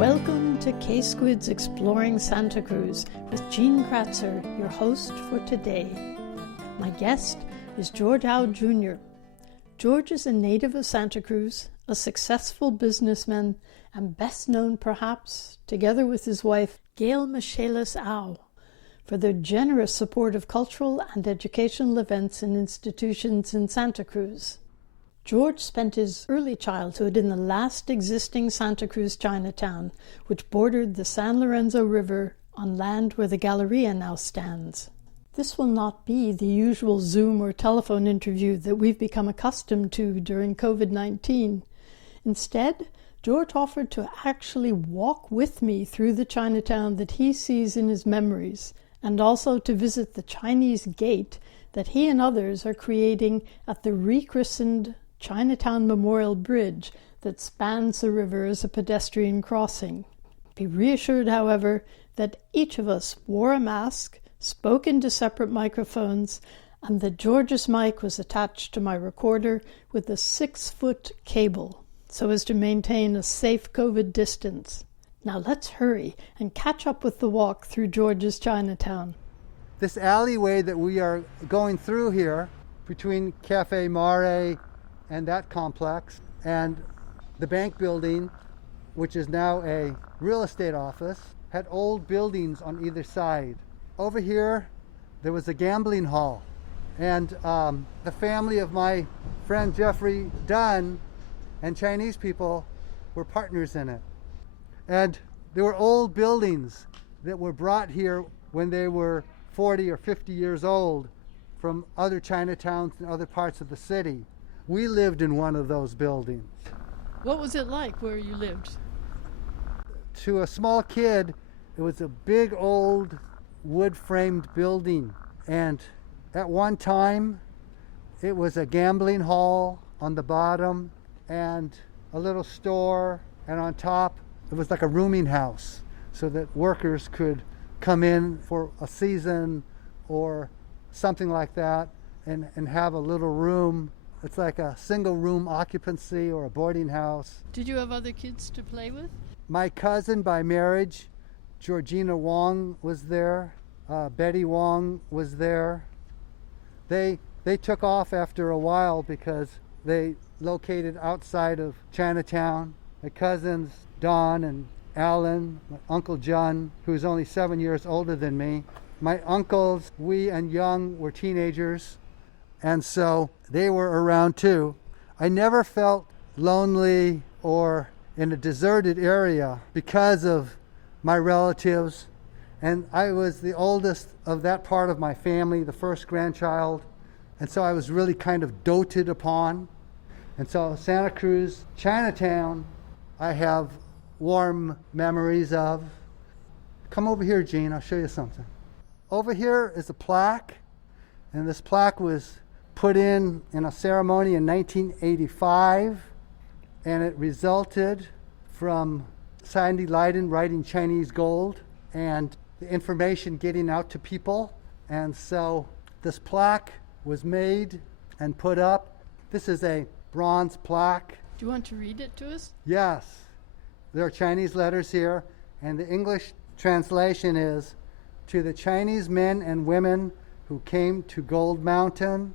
Welcome to K-Squid's Exploring Santa Cruz with Gene Kratzer, your host for today. My guest is George Howe Jr. George is a native of Santa Cruz, a successful businessman, and best known perhaps, together with his wife Gail Michaelis Howe, for their generous support of cultural and educational events and institutions in Santa Cruz. George spent his early childhood in the last existing Santa Cruz Chinatown, which bordered the San Lorenzo River on land where the Galleria now stands. This will not be the usual Zoom or telephone interview that we've become accustomed to during COVID-19. Instead, George offered to actually walk with me through the Chinatown that he sees in his memories, and also to visit the Chinese gate that he and others are creating at the rechristened Chinatown Memorial Bridge that spans the river as a pedestrian crossing. Be reassured, however, that each of us wore a mask, spoke into separate microphones, and that George's mic was attached to my recorder with a 6-foot cable so as to maintain a safe COVID distance. Now let's hurry and catch up with the walk through George's Chinatown. This alleyway that we are going through here between Cafe Mare and that complex and the bank building, which is now a real estate office, had old buildings on either side. Over here, there was a gambling hall, and the family of my friend Jeffrey Dunn and Chinese people were partners in it. And there were old buildings that were brought here when they were 40 or 50 years old from other Chinatowns and other parts of the city. We lived in one of those buildings. What was it like where you lived? To a small kid, it was a big old wood-framed building. And at one time, it was a gambling hall on the bottom and a little store. And on top, it was like a rooming house so that workers could come in for a season or something like that and have a little room. It's like a single room occupancy or a boarding house. Did you have other kids to play with? My cousin by marriage, Georgina Wong, was there. Betty Wong was there. They took off after a while because they located outside of Chinatown. My cousins, Don and Alan, my Uncle John, who's only 7 years older than me. My uncles, Wee and Young, were teenagers, and so they were around too. I never felt lonely or in a deserted area because of my relatives, and I was the oldest of that part of my family, the first grandchild, and so I was really kind of doted upon. And so Santa Cruz Chinatown, I have warm memories of. Come over here, Gene, I'll show you something. Over here is a plaque, and this plaque was put in a ceremony in 1985, and it resulted from Sandy Leiden writing Chinese gold and the information getting out to people. And so this plaque was made and put up. This is a bronze plaque. Do you want to read it to us? Yes. There are Chinese letters here, and the English translation is, "To the Chinese men and women who came to Gold Mountain."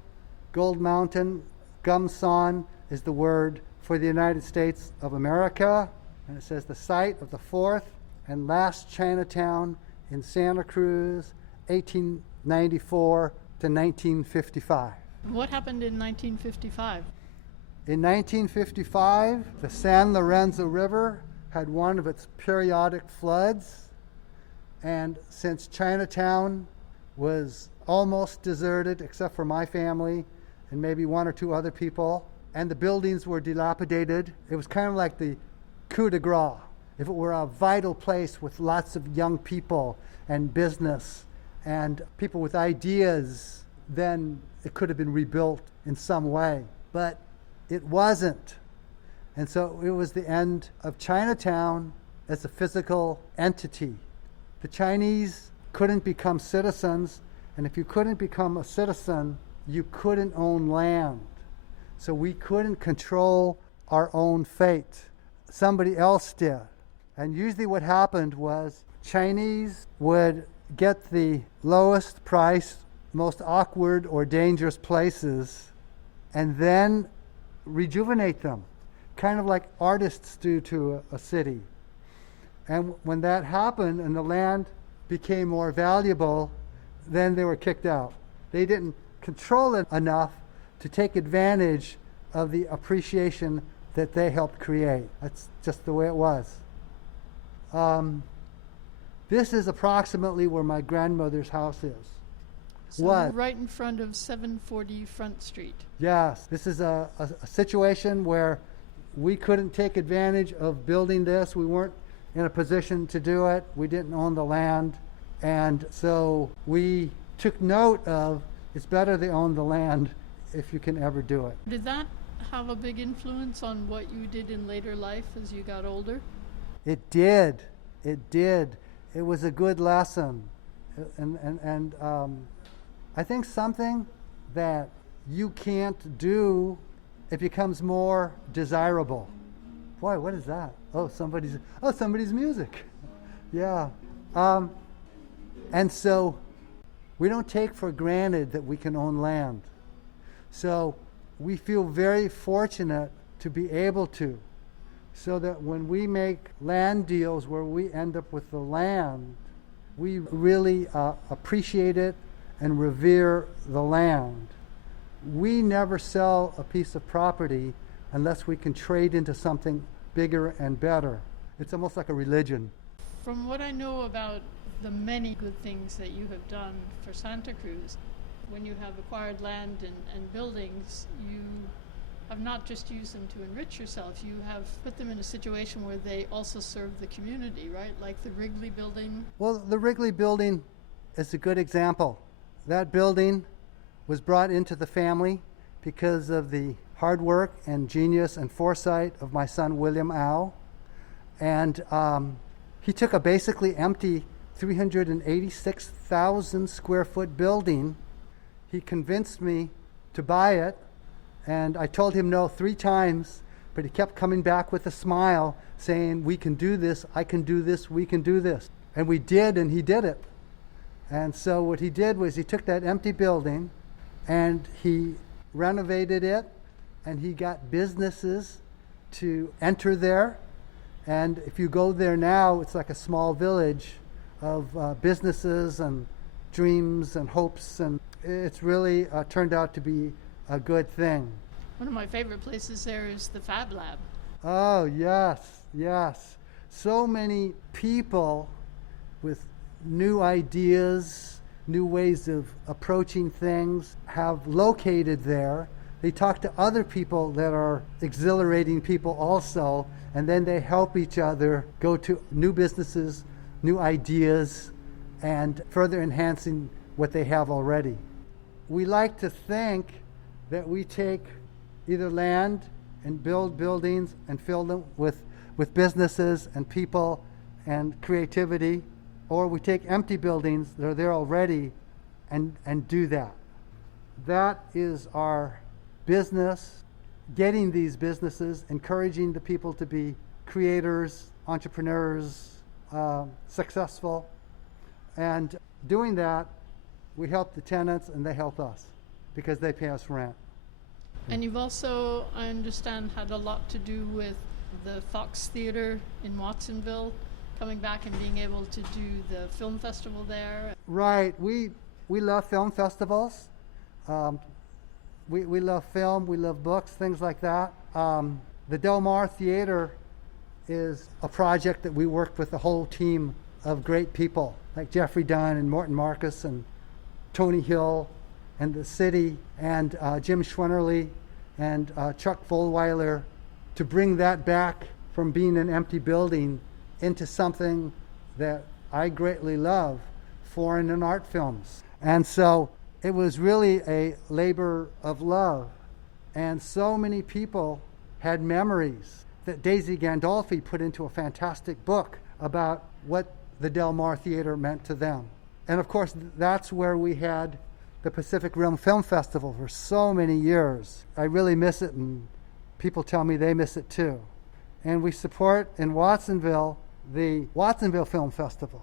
Gold Mountain, Gumsan, is the word for the United States of America. And it says the site of the fourth and last Chinatown in Santa Cruz, 1894 to 1955. What happened in 1955? In 1955, the San Lorenzo River had one of its periodic floods, and since Chinatown was almost deserted except for my family and maybe one or two other people, and the buildings were dilapidated, it was kind of like the coup de grace. If it were a vital place with lots of young people and business and people with ideas, then it could have been rebuilt in some way. But it wasn't. And so it was the end of Chinatown as a physical entity. The Chinese couldn't become citizens, and if you couldn't become a citizen, you couldn't own land. So we couldn't control our own fate. Somebody else did. And usually what happened was Chinese would get the lowest price, most awkward or dangerous places, and then rejuvenate them, kind of like artists do to a city. And when that happened and the land became more valuable, then they were kicked out. They didn't control it enough to take advantage of the appreciation that they helped create. That's just the way it was. This is approximately where my grandmother's house is. So right in front of 740 Front Street. Yes, this is a situation where we couldn't take advantage of building this. We weren't in a position to do it. We didn't own the land. And so we took note of it's better to own the land if you can ever do it. Did that have a big influence on what you did in later life as you got older? It did. It did. It was a good lesson. And I think something that you can't do, it becomes more desirable. Boy, what is that? Oh, somebody's music. Yeah. And so we don't take for granted that we can own land. So we feel very fortunate to be able to, so that when we make land deals where we end up with the land, we really appreciate it and revere the land. We never sell a piece of property unless we can trade into something bigger and better. It's almost like a religion. From what I know about the many good things that you have done for Santa Cruz, when you have acquired land and buildings, you have not just used them to enrich yourself, you have put them in a situation where they also serve the community, right? Like the Wrigley building. Well, the Wrigley building is a good example. That building was brought into the family because of the hard work and genius and foresight of my son, William Au. And he took a basically empty 386,000 square foot building. He convinced me to buy it, and I told him no 3 times, but he kept coming back with a smile saying, we can do this, I can do this, we can do this. And we did, and he did it. And so what he did was he took that empty building and he renovated it, and he got businesses to enter there. And if you go there now, it's like a small village of businesses and dreams and hopes, and it's really turned out to be a good thing. One of my favorite places there is the Fab Lab. Oh, yes, yes. So many people with new ideas, new ways of approaching things have located there. They talk to other people that are exhilarating people also, and then they help each other go to new businesses, new ideas, and further enhancing what they have already. We like to think that we take either land and build buildings and fill them with businesses and people and creativity, or we take empty buildings that are there already and do that. That is our business, getting these businesses, encouraging the people to be creators, entrepreneurs, successful. And doing that, we help the tenants and they help us because they pay us rent. And you've also, I understand, had a lot to do with the Fox Theater in Watsonville, coming back and being able to do the film festival there. Right. We love film festivals. We love film, we love books, things like that. The Del Mar Theater is a project that we worked with a whole team of great people, like Jeffrey Dunn and Morton Marcus and Tony Hill and the city and Jim Schwennerly and Chuck Vollweiler, to bring that back from being an empty building into something that I greatly love, foreign and art films. And so it was really a labor of love. And so many people had memories that Daisy Gandolfi put into a fantastic book about what the Del Mar Theater meant to them. And of course, that's where we had the Pacific Rim Film Festival for so many years. I really miss it, and people tell me they miss it too. And we support in Watsonville the Watsonville Film Festival.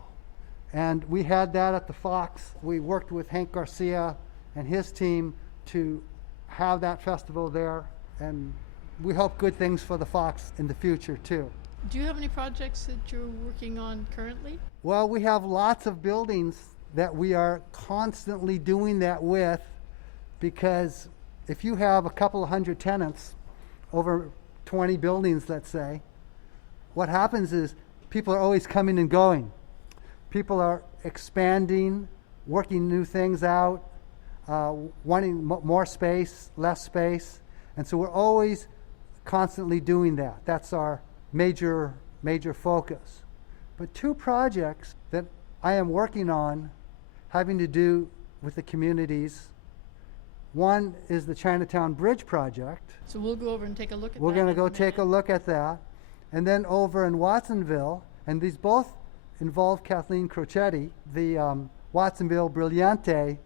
And we had that at the Fox. We worked with Hank Garcia and his team to have that festival there. And we hope good things for the Fox in the future too. Do you have any projects that you're working on currently? Well, we have lots of buildings that we are constantly doing that with, because if you have a couple of hundred tenants over 20 buildings, let's say, what happens is people are always coming and going. People are expanding, working new things out, wanting more space, less space. And so we're always constantly doing that. That's our major focus. But two projects that I am working on having to do with the communities. One is the Chinatown Bridge project. So we'll go over and take a look at that. We're going to go take a look at that. And then over in Watsonville, and these both involve Kathleen Crocetti, the Watsonville Brillante,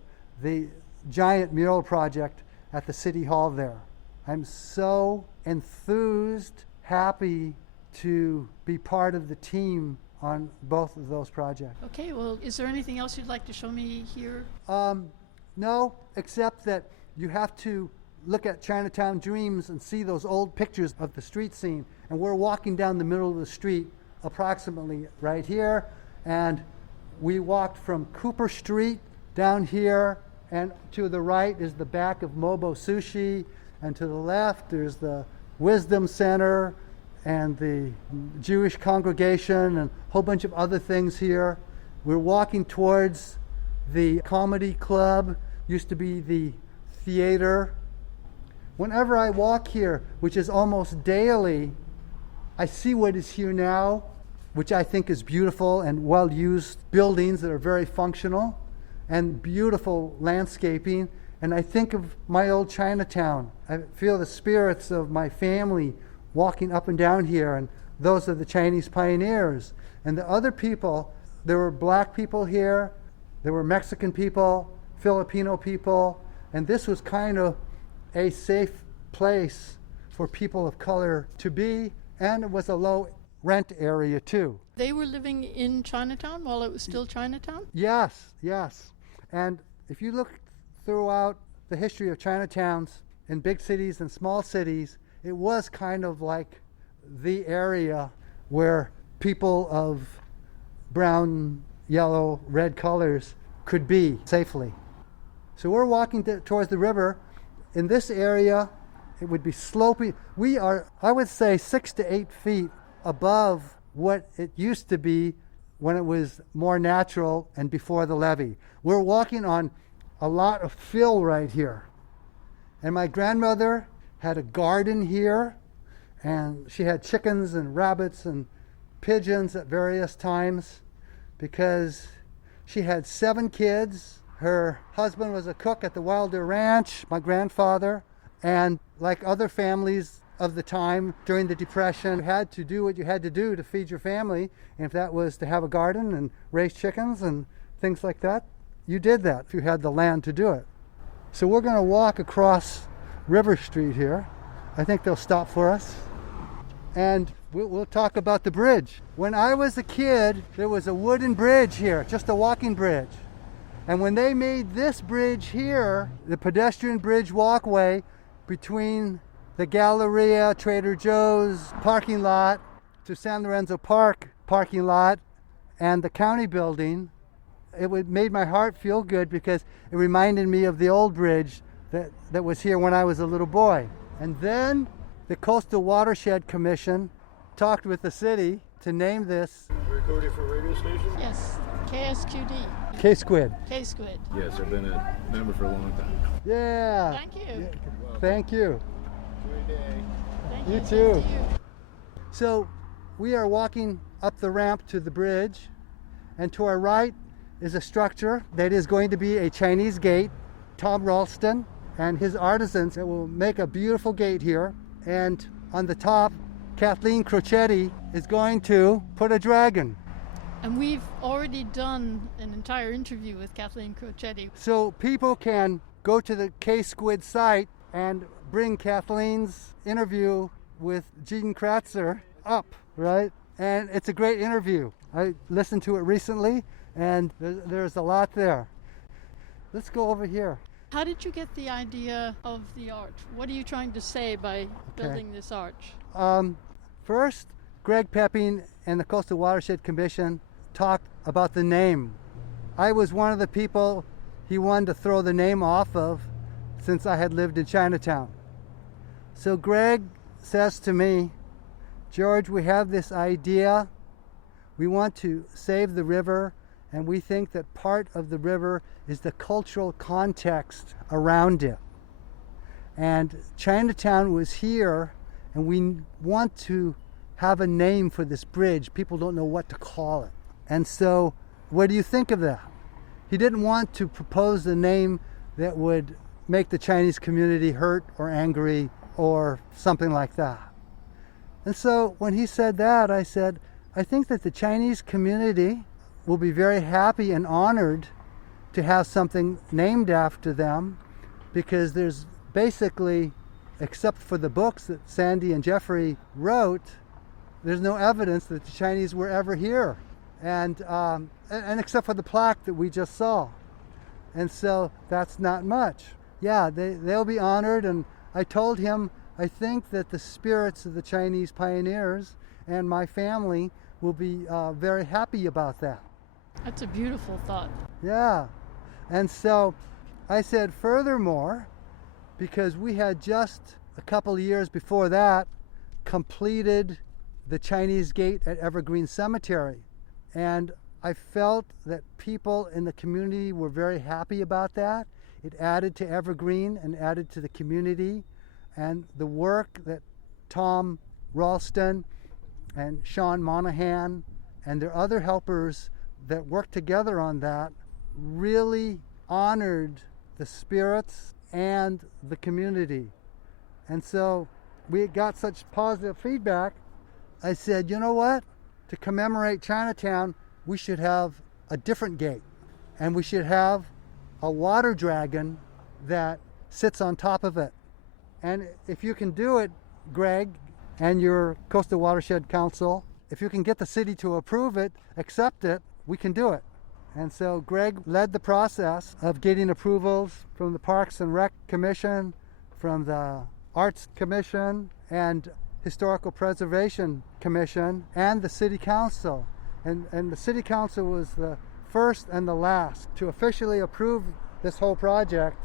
the giant mural project at the City Hall there. I'm so enthused, happy to be part of the team on both of those projects. Okay, well, is there anything else you'd like to show me here? No, except that you have to look at Chinatown Dreams and see those old pictures of the street scene. And we're walking down the middle of the street approximately right here. And we walked from Cooper Street down here, and to the right is the back of Mobo Sushi, and to the left there's the Wisdom Center and the Jewish congregation and a whole bunch of other things here. We're walking towards the comedy club, used to be the theater. Whenever I walk here, which is almost daily, I see what is here now, which I think is beautiful and well-used buildings that are very functional and beautiful landscaping. And I think of my old Chinatown. I feel the spirits of my family walking up and down here, and those are the Chinese pioneers. And the other people, there were black people here, there were Mexican people, Filipino people, and this was kind of a safe place for people of color to be, and it was a low rent area too. They were living in Chinatown while it was still Chinatown? Yes. And if you look throughout the history of Chinatowns in big cities and small cities, it was kind of like the area where people of brown, yellow, red colors could be safely. So we're walking towards the river. In this area, it would be sloping. We are, I would say, 6 to 8 feet above what it used to be when it was more natural and before the levee. We're walking on a lot of fill right here. And my grandmother had a garden here, and she had chickens and rabbits and pigeons at various times because she had 7 kids. Her husband was a cook at the Wilder Ranch, my grandfather, and like other families of the time during the Depression, you had to do what you had to do to feed your family. And if that was to have a garden and raise chickens and things like that, you did that if you had the land to do it. So we're going to walk across River Street here. I think they'll stop for us. And we'll talk about the bridge. When I was a kid, there was a wooden bridge here, just a walking bridge. And when they made this bridge here, the pedestrian bridge walkway between the Galleria, Trader Joe's parking lot to San Lorenzo Park parking lot and the county building, it made my heart feel good because it reminded me of the old bridge that was here when I was a little boy. And then the Coastal Watershed Commission talked with the city to name this. Recording for radio station? Yes, KSQD. K-Squid. K-Squid. Yes, I've been a member for a long time. Yeah. Thank you. Yeah. Thank you. Good day. Thank You Thank too. you. So we are walking up the ramp to the bridge, and to our right is a structure that is going to be a Chinese gate. Tom Ralston and his artisans that will make a beautiful gate here. And on the top, Kathleen Crocetti is going to put a dragon. And we've already done an entire interview with Kathleen Crocetti. So people can go to the K-Squid site and bring Kathleen's interview with Gene Kratzer up, right? And it's a great interview. I listened to it recently, and there's a lot there. Let's go over here. How did you get the idea of the arch? What are you trying to say by building this arch? First, Greg Pepping and the Coastal Watershed Commission talked about the name. I was one of the people he wanted to throw the name off of since I had lived in Chinatown. So Greg says to me, George, we have this idea. We want to save the river, and we think that part of the river is the cultural context around it. And Chinatown was here, and we want to have a name for this bridge. People don't know what to call it. And so, what do you think of that? He didn't want to propose a name that would make the Chinese community hurt or angry or something like that. And so when he said that, I said, I think that the Chinese community will be very happy and honored to have something named after them, because there's basically, except for the books that Sandy and Jeffrey wrote, there's no evidence that the Chinese were ever here. And except for the plaque that we just saw. And so that's not much. Yeah, they'll be honored, and I told him I think that the spirits of the Chinese pioneers and my family will be very happy about that. That's a beautiful thought. Yeah. And so I said, furthermore, because we had just a couple of years before that completed the Chinese gate at Evergreen Cemetery. And I felt that people in the community were very happy about that. It added to Evergreen and added to the community. And the work that Tom Ralston and Sean Monahan and their other helpers that worked together on that really honored the spirits and the community. And so we got such positive feedback. I said, you know what? To commemorate Chinatown, we should have a different gate. And we should have a water dragon that sits on top of it. And if you can do it, Greg, and your Coastal Watershed Council, if you can get the city to approve it, accept it, we can do it. And so Greg led the process of getting approvals from the Parks and Rec Commission, from the Arts Commission, and Historical Preservation Commission, and the City Council. And the City Council was the first and the last to officially approve this whole project.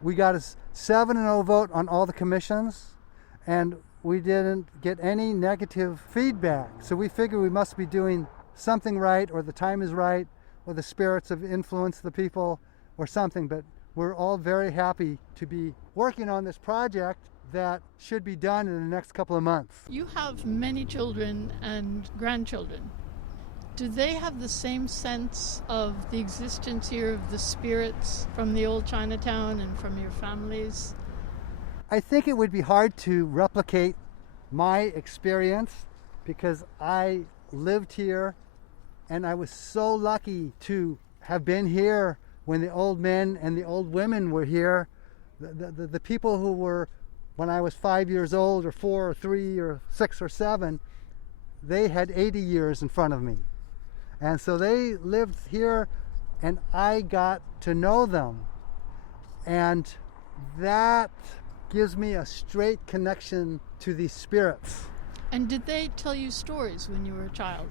We got a 7-0 vote on all the commissions, and we didn't get any negative feedback. So we figured we must be doing something right, or the time is right, or the spirits have influenced the people, or something. But we're all very happy to be working on this project that should be done in the next couple of months. You have many children and grandchildren. Do they have the same sense of the existence here of the spirits from the old Chinatown and from your families? I think it would be hard to replicate my experience, because I lived here and I was so lucky to have been here when the old men and the old women were here. The people who were, when I was 5 years old or 4 or 3 or 6 or 7, they had 80 years in front of me. And so they lived here, and I got to know them. And that gives me a straight connection to these spirits. And did they tell you stories when you were a child?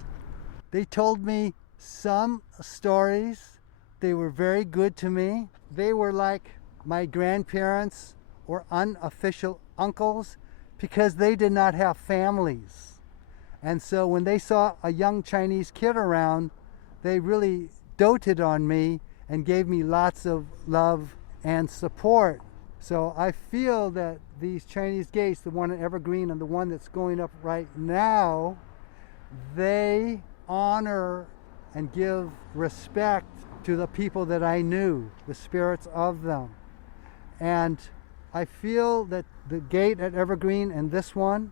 They told me some stories. They were very good to me. They were like my grandparents or unofficial uncles, because they did not have families. And so when they saw a young Chinese kid around, they really doted on me and gave me lots of love and support. So I feel that these Chinese gates, the one in Evergreen and the one that's going up right now, they honor and give respect to the people that I knew, the spirits of them. And I feel that the gate at Evergreen and this one,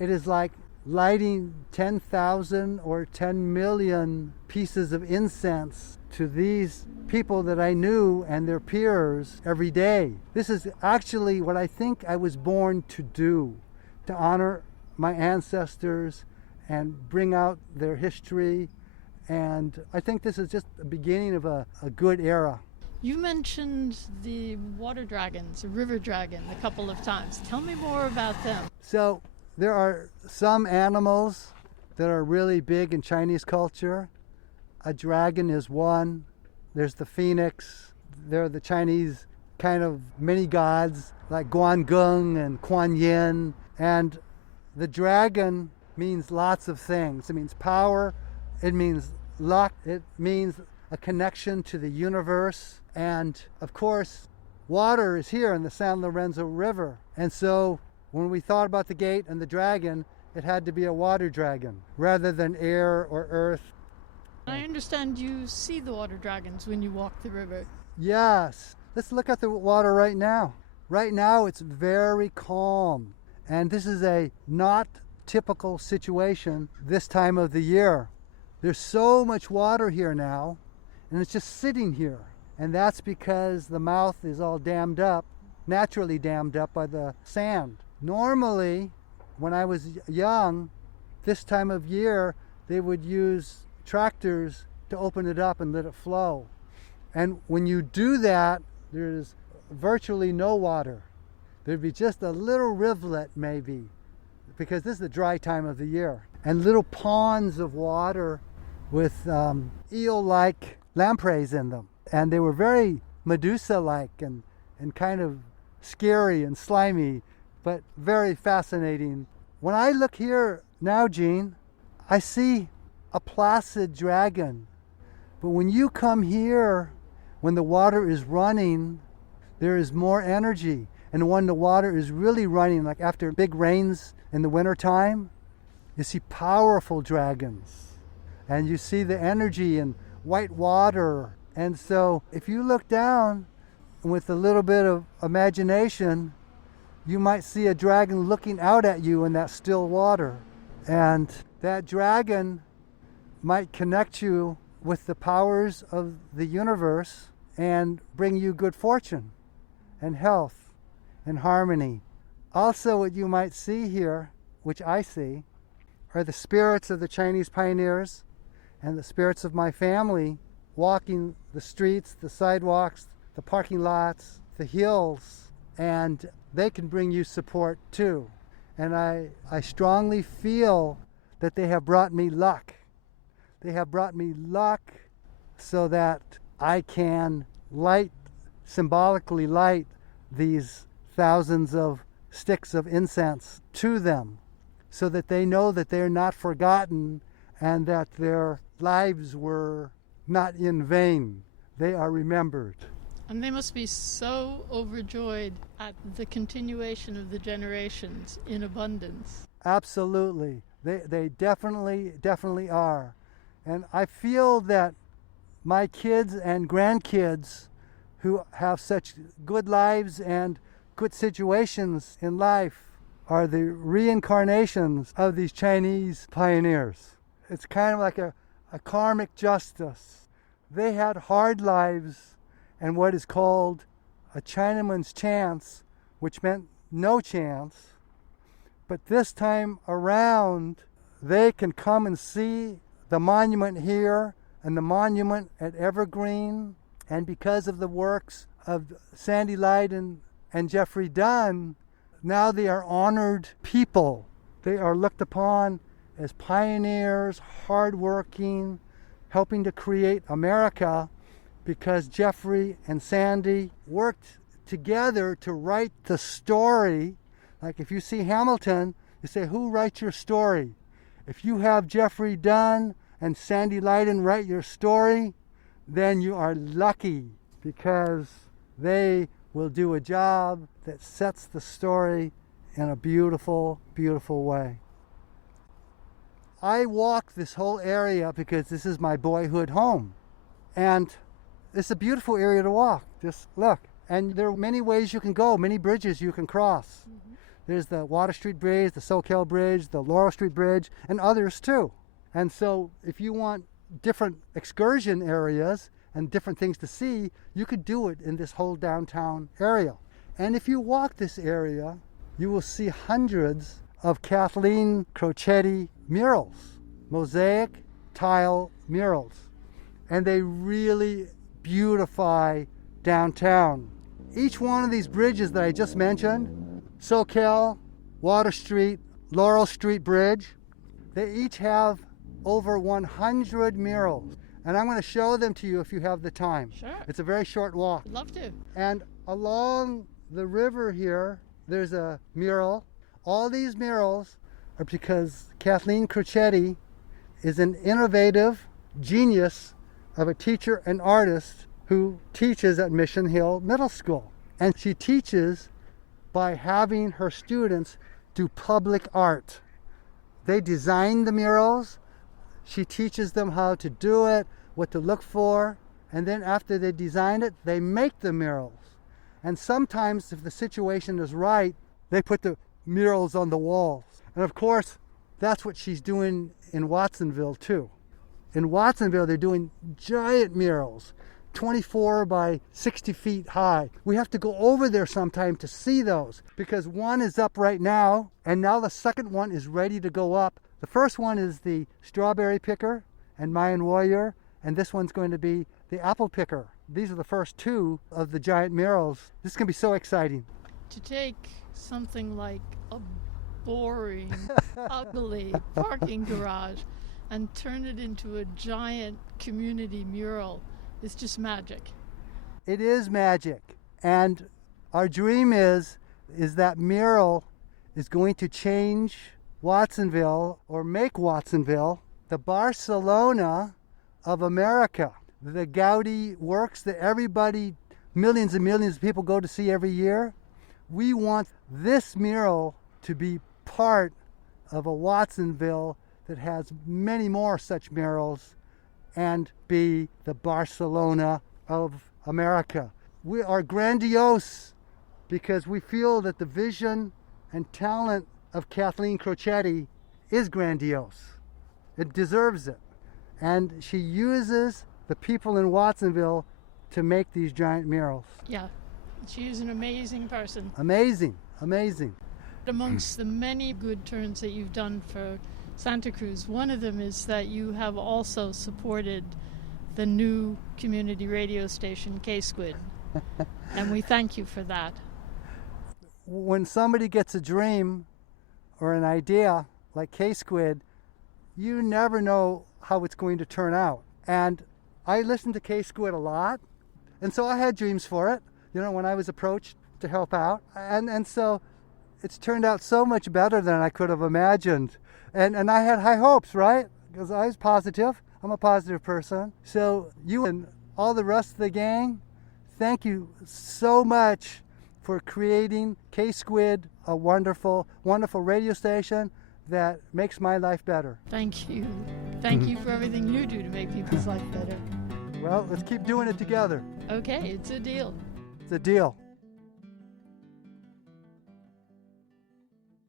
it is like lighting 10,000 or 10 million pieces of incense to these people that I knew and their peers every day. This is actually what I think I was born to do, to honor my ancestors and bring out their history. And I think this is just the beginning of a good era. You mentioned the water dragons, the river dragon, a couple of times. Tell me more about them. So there are some animals that are really big in Chinese culture. A dragon is one. There's the phoenix. There are the Chinese kind of mini gods like Guanggung and Kuan Yin. And the dragon means lots of things. It means power. It means luck. It means a connection to the universe. And of course, water is here in the San Lorenzo River. And so when we thought about the gate and the dragon, it had to be a water dragon rather than air or earth. I understand you see the water dragons when you walk the river. Yes. Let's look at the water right now. Right now it's very calm. And this is a not typical situation this time of the year. There's so much water here now, and it's just sitting here. And that's because the mouth is all dammed up, naturally dammed up by the sand. Normally, when I was young, this time of year, they would use tractors to open it up and let it flow. And when you do that, there's virtually no water. There'd be just a little rivulet maybe, because this is the dry time of the year. And little ponds of water with eel-like lampreys in them. And they were very Medusa-like and kind of scary and slimy, but very fascinating. When I look here now, Jean, I see a placid dragon. But when you come here, when the water is running, there is more energy. And when the water is really running, like after big rains in the wintertime, you see powerful dragons. And you see the energy in white water. And so if you look down with a little bit of imagination, you might see a dragon looking out at you in that still water. And that dragon might connect you with the powers of the universe and bring you good fortune and health and harmony. Also, what you might see here, which I see, are the spirits of the Chinese pioneers and the spirits of my family walking the streets, the sidewalks, the parking lots, the hills, and they can bring you support too. And I strongly feel that they have brought me luck. They have brought me luck so that I can symbolically light these thousands of sticks of incense to them so that they know that they're not forgotten and that their lives were not in vain. They are remembered. And they must be so overjoyed at the continuation of the generations in abundance. Absolutely. They definitely are. And I feel that my kids and grandkids who have such good lives and good situations in life are the reincarnations of these Chinese pioneers. It's kind of like a karmic justice. They had hard lives and what is called a Chinaman's chance, which meant no chance. But this time around, they can come and see the monument here and the monument at Evergreen. And because of the works of Sandy Leiden and Jeffrey Dunn, now they are honored people. They are looked upon as pioneers, hardworking, helping to create America, because Jeffrey and Sandy worked together to write the story. Like if you see Hamilton, you say, who writes your story? If you have Jeffrey Dunn and Sandy Leiden write your story, then you are lucky, because they will do a job that sets the story in a beautiful, beautiful way. I walk this whole area because this is my boyhood home. And it's a beautiful area to walk. Just look. And there are many ways you can go, many bridges you can cross. Mm-hmm. There's the Water Street Bridge, the Soquel Bridge, the Laurel Street Bridge, and others too. And so if you want different excursion areas and different things to see, you could do it in this whole downtown area. And if you walk this area, you will see hundreds of Kathleen Crocetti murals, mosaic tile murals. And they really beautify downtown. Each one of these bridges that I just mentioned, Soquel, Water Street, Laurel Street Bridge, they each have over 100 murals. And I'm going to show them to you if you have the time. Sure. It's a very short walk. I'd love to. And along the river here, there's a mural. All these murals are because Kathleen Crocetti is an innovative genius of a teacher and artist who teaches at Mission Hill Middle School. And she teaches by having her students do public art. They design the murals. She teaches them how to do it, what to look for, and then after they design it, they make the murals. And sometimes, if the situation is right, they put the murals on the walls. And of course, that's what she's doing in Watsonville too. In Watsonville, they're doing giant murals, 24 by 60 feet high. We have to go over there sometime to see those because one is up right now, and now the second one is ready to go up. The first one is the strawberry picker and Mayan warrior, and this one's going to be the apple picker. These are the first two of the giant murals. This is going to be so exciting. To take something like a boring, ugly parking garage and turn it into a giant community mural is just magic. It is magic. And our dream is that mural is going to change Watsonville, or make Watsonville the Barcelona of America. The Gaudi works that everybody, millions and millions of people go to see every year. We want this mural to be part of a Watsonville that has many more such murals and be the Barcelona of America. We are grandiose because we feel that the vision and talent of Kathleen Crocetti is grandiose. It deserves it. And she uses the people in Watsonville to make these giant murals. Yeah, she is an amazing person. Amazing, amazing. Amongst the many good turns that you've done for Santa Cruz, one of them is that you have also supported the new community radio station, K-Squid. And we thank you for that. When somebody gets a dream or an idea like K-Squid, you never know how it's going to turn out. And I listened to K-Squid a lot, and so I had dreams for it, when I was approached to help out. And so it's turned out so much better than I could have imagined. And I had high hopes, right? Because I was positive. I'm a positive person. So you and all the rest of the gang, thank you so much for creating K-Squid, a wonderful, wonderful radio station that makes my life better. Thank you. Thank you for everything you do to make people's life better. Well, let's keep doing it together. Okay, it's a deal. It's a deal.